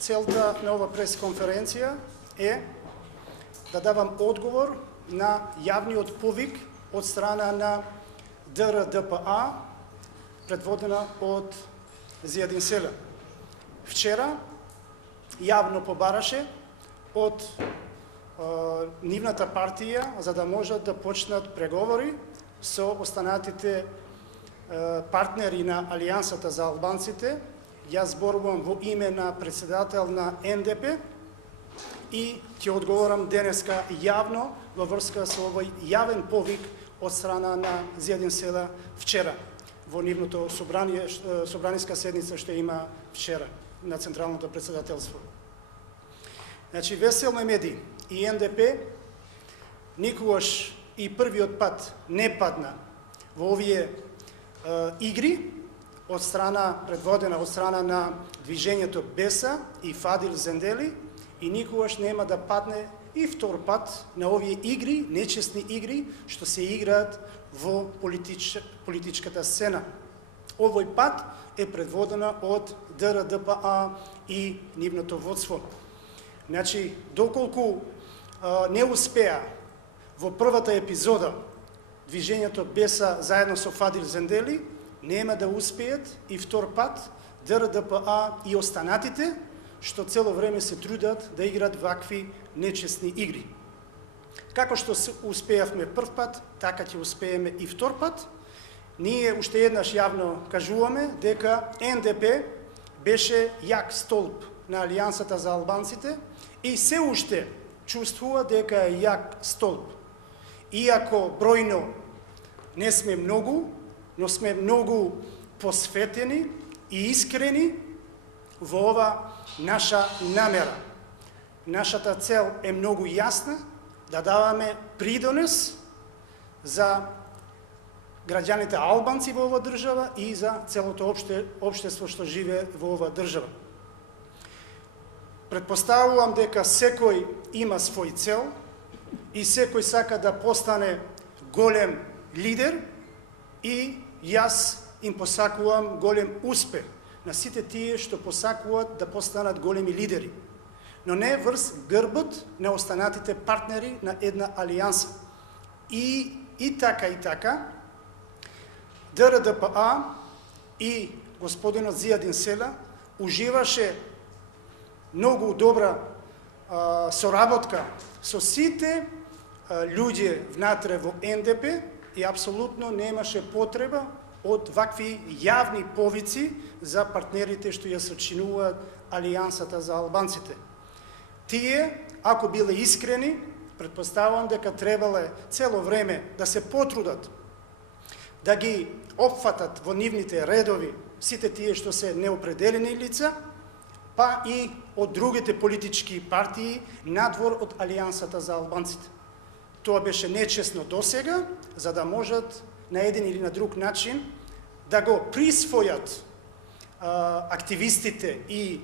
Целта на ова пресконференција е да давам одговор на јавниот повик од страна на ДРДПА, предводена од Зијадин Селе. Вчера јавно побараше од нивната партија за да можат да почнат преговори со останатите партнери на Алијансата за албанците. Јас зборувам во име на председател на НДП и ќе одговорам денеска јавно во врска со овој јавен повик од страна на Зијадин Селе вчера во нивното собраниска седница што има вчера на Централното председателство. Значи, веселно медии и НДП никогаш и првиот пат не падна во овие игри од страна, предводена од страна на движењето БЕСА и Фадил Зендели, и никогаш нема да падне и втор пат на овие игри, нечестни игри, што се играат во политичката сцена. Овој пат е предводена од ДРДПА и нивното водство. Значи, доколку не успеа во првата епизода движењето БЕСА заедно со Фадил Зендели, нема да успеат и втор пат ДРДПА и останатите, што цело време се трудат да играат вакви нечестни игри. Како што успеавме прв пат, така ќе успееме и втор пат. Ние уште еднаш јавно кажуваме дека НДП беше јак столб на Алијансата за албанците и се уште чувствува дека е јак столб. Иако бројно не сме многу, но сме многу посветени и искрени во ова наша намера. Нашата цел е многу јасна, да даваме придонес за граѓаните албанци во оваа држава и за целото општество што живее во оваа држава. Предпоставувам дека секој има свој цел и секој сака да постане голем лидер, и јас им посакувам голем успех на сите тие што посакуваат да постанат големи лидери, но не врз грбот на останатите партнери на една алијанса. И така, ДРДПА и господинот Зијадин Селе уживаше многу добра соработка со сите луѓе внатре во НДП и апсолутно немаше потреба од вакви јавни повици за партнерите што ја сочинуваат Алијансата за албанците. Тие, ако биле искрени, предпоставувам дека требале цело време да се потрудат да ги опфатат во нивните редови сите тие што се неопределени лица, па и од другите политички партии надвор од Алијансата за албанците. Тоа беше нечестно досега, за да можат на еден или на друг начин да го присвојат активистите и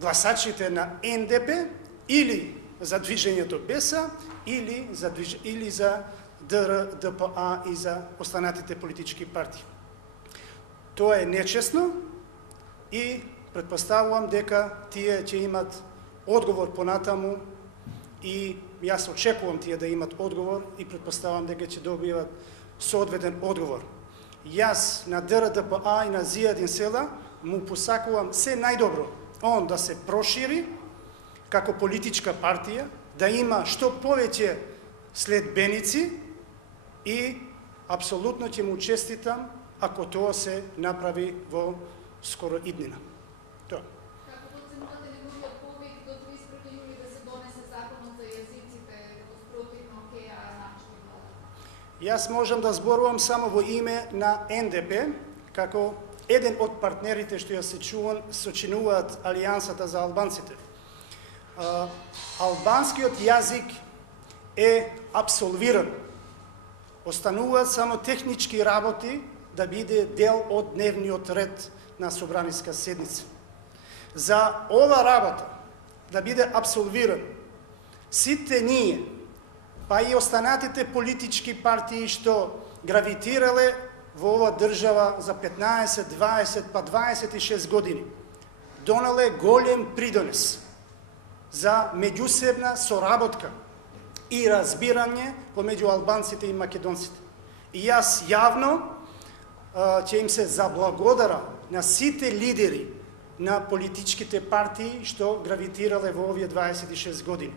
гласачите на НДП или за движењето БЕСА, или за ДРДПА и за останатите политички партии. Тоа е нечестно и предпоставувам дека тие ќе имат одговор понатаму и јас очекувам тие да имат одговор и предпоставам дека ќе добиват соодветен одговор. Јас на ДРДПА и на Зијадин Селе му посакувам се најдобро, он да се прошири како политичка партија, да има што повеќе следбеници и апсолутно ќе му честитам ако тоа се направи во скоро иднина. Тоа. Како проценувате неговиот повик до 31 јули да се донесе законот за јазиците како спротивно КЕА начини влада? Јас можам да зборувам само во име на НДП, како еден од партнерите што ја сочинуваат Алијансата за албанците. Албанскиот јазик е абсолвиран. Остануваат само технички работи да биде дел од дневниот ред на собраниска седница. За ова работа да биде абсолвиран, сите ние, па и останатите политички партии што гравитирале во оваа држава за 15, 20, па 26 години донале голем придонес за меѓусебна соработка и разбирање помеѓу албанците и македонците. И јас јавно ќе им се заблагодарам на сите лидери на политичките партии што гравитирале во овие 26 години.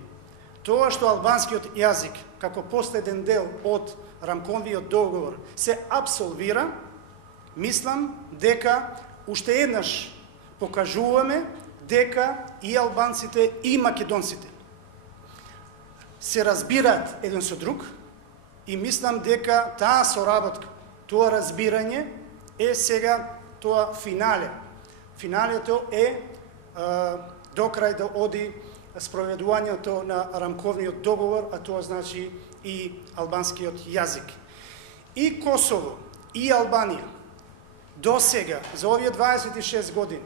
Тоа што албанскиот јазик, како последен дел од рамковиот договор, се абсолвира, мислам дека уште еднаш покажуваме дека и албанците и македонците се разбираат еден со друг и мислам дека таа соработка, тоа разбирање е сега тоа финале. Финалето е до крај да оди спроведувањето на рамковниот договор, а тоа значи и албанскиот јазик. И Косово, и Албанија до сега, за овие 26 години,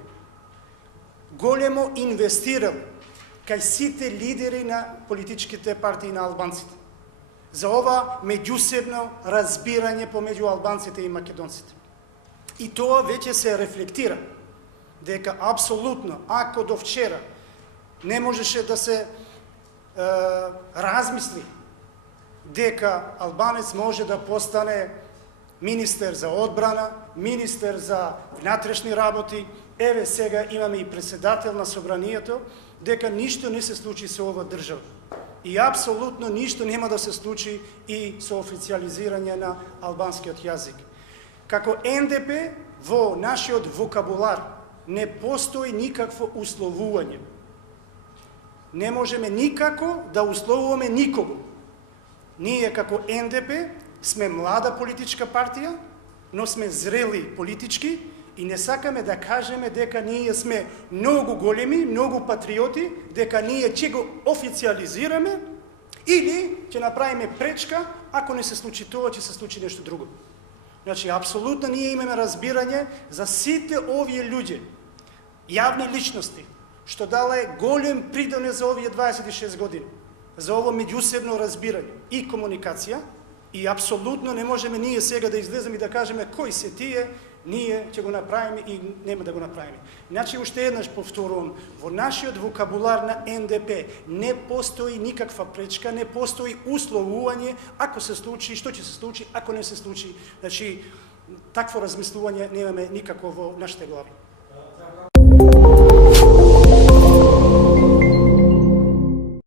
големо инвестирал кај сите лидери на политичките партии на албанците за ова меѓусебно разбирање помеѓу албанците и македонците. И тоа веќе се рефлектира дека апсолутно, ако до вчера не можеше да се размисли дека албанец може да постане министер за одбрана, министер за внатрешни работи, еве сега имаме и председател на собранието, дека ништо не се случи со ова држава. И апсолутно ништо нема да се случи и со официализирање на албанскиот јазик. Како НДП во нашиот вокабулар не постои никакво условување. Не можеме никако да условуваме никого. Ние како НДП сме млада политичка партија, но сме зрели политички и не сакаме да кажеме дека ние сме многу големи, многу патриоти, дека ние ќе го официализираме или ќе направиме пречка, ако не се случи тоа, ќе се случи нешто друго. Значи, апсолутно ние имаме разбирање за сите овие луѓе, јавни личности, што дале голем придонес за овие 26 години, за ово меѓусебно разбирање и комуникација, и апсолутно не можеме ние сега да излеземе и да кажеме кои се тие, ние ќе го направиме и нема да го направиме. Значи, уште еднаш повторувам, во нашиот вокабулар на НДП не постои никаква пречка, не постои условување, ако се случи, што ќе се случи, ако не се случи. Значи, такво размислување немаме никако во нашите глави.